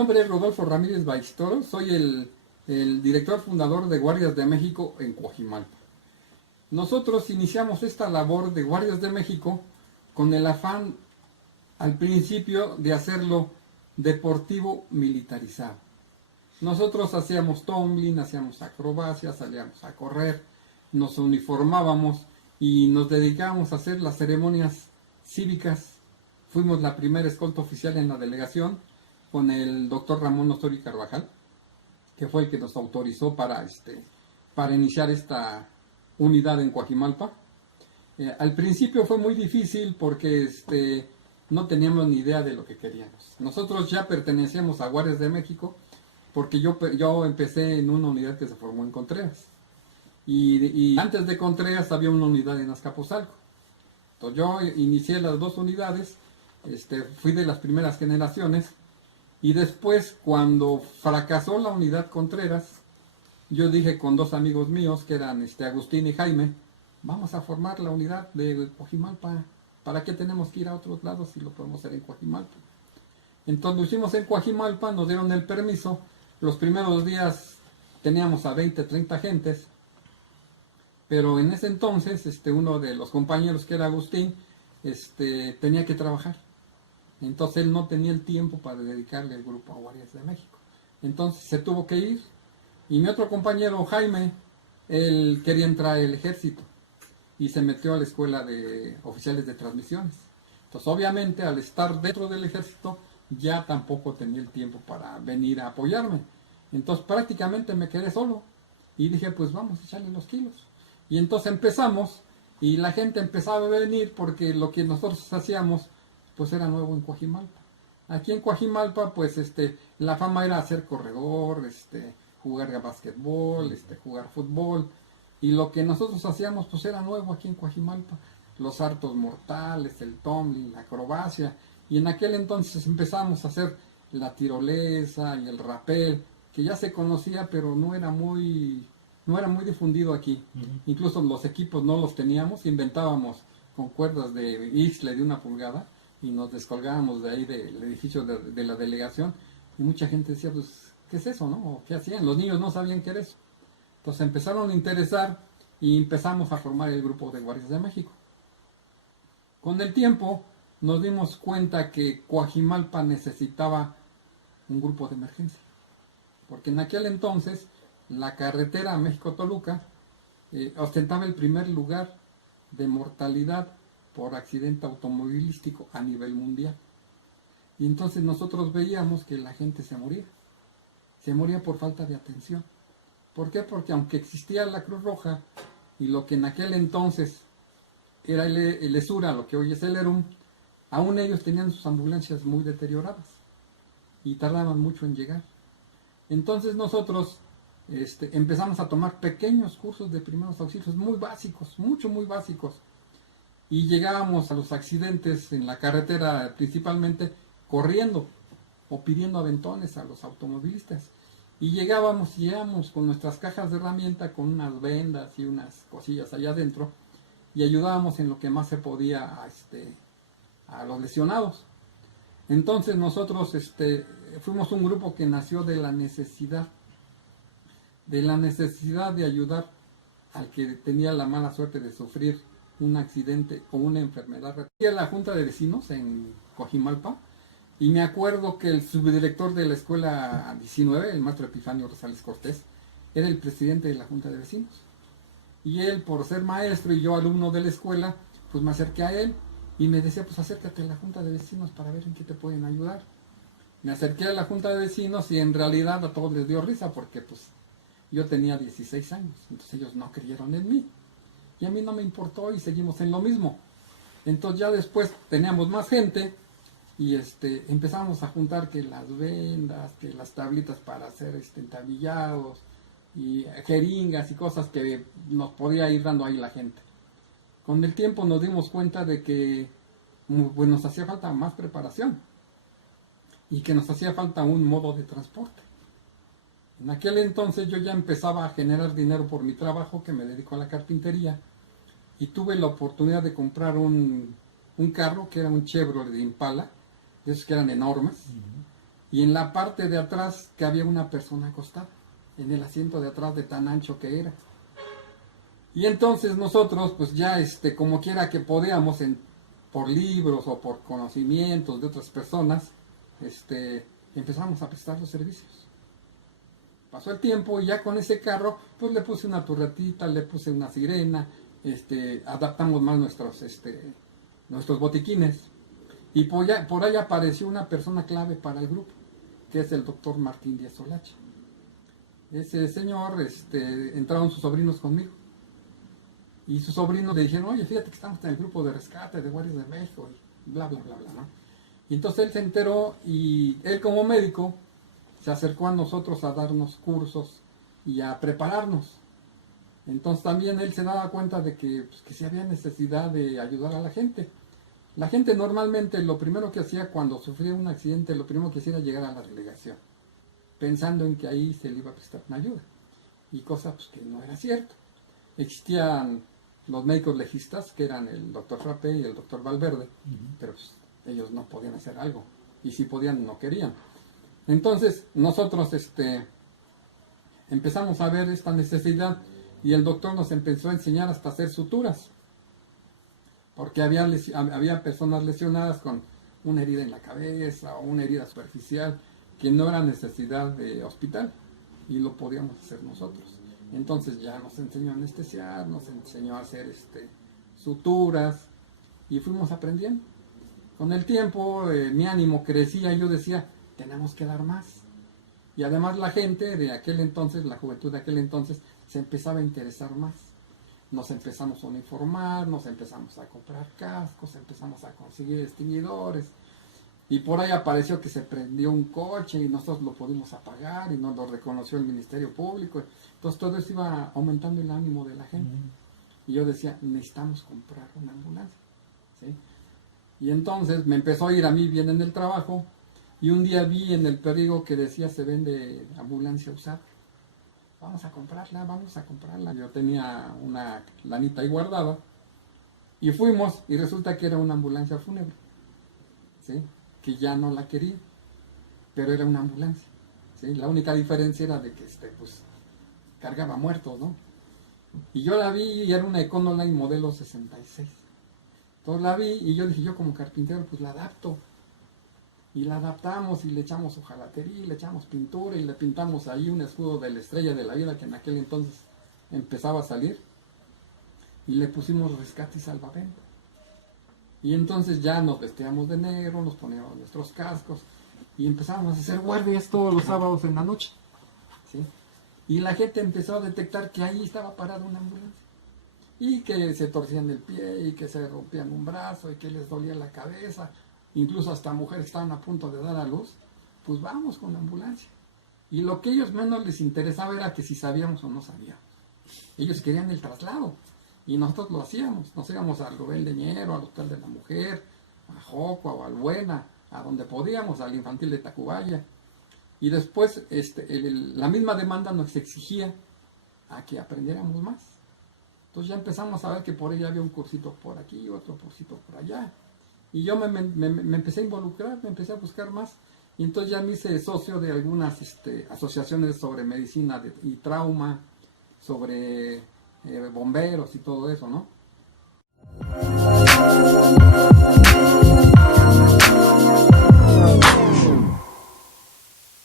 nombre es Rodolfo Ramírez Baistoro, soy el director fundador de Guardias de México en Coajimalpa. Nosotros iniciamos esta labor de Guardias de México con el afán al principio de hacerlo deportivo militarizado. Nosotros hacíamos tumbling, hacíamos acrobacias, salíamos a correr, nos uniformábamos y nos dedicábamos a hacer las ceremonias cívicas. Fuimos la primera escolta oficial en la delegación con el doctor Ramón Osorio Carvajal, que fue el que nos autorizó para iniciar esta unidad en Coajimalpa. Al principio fue muy difícil porque no teníamos ni idea de lo que queríamos. Nosotros ya pertenecíamos a Guardias de México porque yo empecé en una unidad que se formó en Contreras. Y antes de Contreras había una unidad en Azcapotzalco. Entonces yo inicié las dos unidades, fui de las primeras generaciones, y después cuando fracasó la unidad Contreras, yo dije con dos amigos míos, que eran Agustín y Jaime, vamos a formar la unidad de Coajimalpa. ¿Para qué tenemos que ir a otros lados si lo podemos hacer en Coajimalpa? Entonces lo hicimos en Coajimalpa, nos dieron el permiso. Los primeros días teníamos a 20, 30 gentes, pero en ese entonces uno de los compañeros, que era Agustín, tenía que trabajar. Entonces él no tenía el tiempo para dedicarle al grupo a Guardias de México. Entonces se tuvo que ir. Y mi otro compañero, Jaime, él quería entrar al ejército y se metió a la escuela de oficiales de transmisiones. Entonces obviamente al estar dentro del ejército ya tampoco tenía el tiempo para venir a apoyarme. Entonces prácticamente me quedé solo y dije, pues vamos a echarle los kilos. Y entonces empezamos y la gente empezaba a venir porque lo que nosotros hacíamos pues era nuevo en Coajimalpa. Aquí en Coajimalpa pues la fama era ser corredor, jugar básquetbol, jugar fútbol, y lo que nosotros hacíamos pues era nuevo aquí en Coajimalpa, los saltos mortales, el tumbling, la acrobacia, y en aquel entonces empezamos a hacer la tirolesa y el rapel, que ya se conocía pero no era muy difundido aquí. Incluso los equipos no los teníamos, inventábamos con cuerdas de isle de 1 pulgada y nos descolgábamos de ahí del edificio de la delegación, y mucha gente decía, pues, ¿qué es eso, no? ¿O qué hacían? Los niños no sabían qué era eso. Entonces empezaron a interesar y empezamos a formar el grupo de Guardias de México. Con el tiempo nos dimos cuenta que Coajimalpa necesitaba un grupo de emergencia, porque en aquel entonces la carretera México-Toluca ostentaba el primer lugar de mortalidad por accidente automovilístico a nivel mundial. Y entonces nosotros veíamos que la gente se moría por falta de atención. ¿Por qué? Porque aunque existía la Cruz Roja y lo que en aquel entonces era el ESURA, lo que hoy es el ERUM, aún ellos tenían sus ambulancias muy deterioradas y tardaban mucho en llegar. Entonces nosotros empezamos a tomar pequeños cursos de primeros auxilios muy básicos, muy básicos, y llegábamos a los accidentes en la carretera principalmente corriendo o pidiendo aventones a los automovilistas. Y llegamos con nuestras cajas de herramienta, con unas vendas y unas cosillas allá adentro, y ayudábamos en lo que más se podía a los lesionados. Entonces nosotros fuimos un grupo que nació de la necesidad de ayudar al que tenía la mala suerte de sufrir un accidente o una enfermedad. Fui a la Junta de Vecinos en Coajimalpa, y me acuerdo que el subdirector de la escuela 19, el maestro Epifanio Rosales Cortés, era el presidente de la Junta de Vecinos. Y él, por ser maestro y yo alumno de la escuela, pues me acerqué a él y me decía, pues acércate a la Junta de Vecinos para ver en qué te pueden ayudar. Me acerqué a la Junta de Vecinos y en realidad a todos les dio risa porque pues yo tenía 16 años, entonces ellos no creyeron en mí. Y a mí no me importó y seguimos en lo mismo. Entonces ya después teníamos más gente y empezamos a juntar que las vendas, que las tablitas para hacer entablillados y jeringas y cosas que nos podía ir dando ahí la gente. Con el tiempo nos dimos cuenta de que pues, nos hacía falta más preparación y que nos hacía falta un modo de transporte. En aquel entonces yo ya empezaba a generar dinero por mi trabajo, que me dedico a la carpintería, y tuve la oportunidad de comprar un carro que era un Chevrolet de Impala, de esos que eran enormes, y en la parte de atrás que había una persona acostada, en el asiento de atrás de tan ancho que era. Y entonces nosotros, pues ya como quiera que podíamos, por libros o por conocimientos de otras personas, empezamos a prestar los servicios. Pasó el tiempo y ya con ese carro, pues le puse una turretita, le puse una sirena, adaptamos más nuestros botiquines. Y por ahí apareció una persona clave para el grupo, que es el doctor Martín Díaz Solache. Ese señor, entraron sus sobrinos conmigo. Y sus sobrinos le dijeron, oye, fíjate que estamos en el grupo de rescate de Guardias de México, y bla, bla, bla, bla, ¿no? Y entonces él se enteró y él como médico se acercó a nosotros a darnos cursos y a prepararnos. Entonces también él se daba cuenta de que sí había necesidad de ayudar a la gente. La gente normalmente lo primero que hacía cuando sufría un accidente, lo primero que hacía era llegar a la delegación, pensando en que ahí se le iba a prestar una ayuda. Y cosa pues, que no era cierto. Existían los médicos legistas, que eran el doctor Frappé y el doctor Valverde, pero pues, ellos no podían hacer algo. Y si podían, no querían. Entonces nosotros empezamos a ver esta necesidad y el doctor nos empezó a enseñar hasta hacer suturas. Porque había personas lesionadas con una herida en la cabeza o una herida superficial que no era necesidad de hospital y lo podíamos hacer nosotros. Entonces ya nos enseñó a anestesiar, nos enseñó a hacer suturas y fuimos aprendiendo. Con el tiempo mi ánimo crecía y yo decía, tenemos que dar más. Y además la gente de aquel entonces, la juventud de aquel entonces, se empezaba a interesar más. Nos empezamos a uniformar, nos empezamos a comprar cascos, empezamos a conseguir extinguidores. Y por ahí apareció que se prendió un coche y nosotros lo pudimos apagar y nos lo reconoció el Ministerio Público. Entonces todo eso iba aumentando el ánimo de la gente. Y yo decía, necesitamos comprar una ambulancia. ¿Sí? Y entonces me empezó a ir a mí bien en el trabajo y un día vi en el periódico que decía se vende ambulancia usada. Vamos a comprarla, vamos a comprarla. Yo tenía una lanita ahí guardada y fuimos y resulta que era una ambulancia fúnebre. ¿Sí? Que ya no la quería, pero era una ambulancia. ¿Sí? La única diferencia era de que pues cargaba muertos, ¿no? Y yo la vi y era una Econoline modelo 66. Entonces la vi y yo dije, yo como carpintero pues la adapto. Y la adaptamos y le echamos hojalatería, le echamos pintura y le pintamos ahí un escudo de la Estrella de la Vida que en aquel entonces empezaba a salir. Y le pusimos rescate y salvamento. Y entonces ya nos vestíamos de negro, nos poníamos nuestros cascos y empezamos a hacer guardias todos los sábados en la noche. ¿Sí? Y la gente empezó a detectar que ahí estaba parada una ambulancia. Y que se torcían el pie y que se rompían un brazo y que les dolía la cabeza. Incluso hasta mujeres estaban a punto de dar a luz. Pues vamos con la ambulancia. Y lo que a ellos menos les interesaba era que si sabíamos o no sabíamos. Ellos querían el traslado. Y nosotros lo hacíamos. Nos íbamos al Rubén Leñero, al Hotel de la Mujer, a Jocua o al Buena, a donde podíamos, al Infantil de Tacubaya. Y después la misma demanda nos exigía a que aprendiéramos más. Entonces ya empezamos a ver que por ahí había un cursito por aquí, otro cursito por allá. Y yo me empecé a involucrar, me empecé a buscar más. Y entonces ya me hice socio de algunas asociaciones sobre medicina y trauma, sobre bomberos y todo eso, ¿no?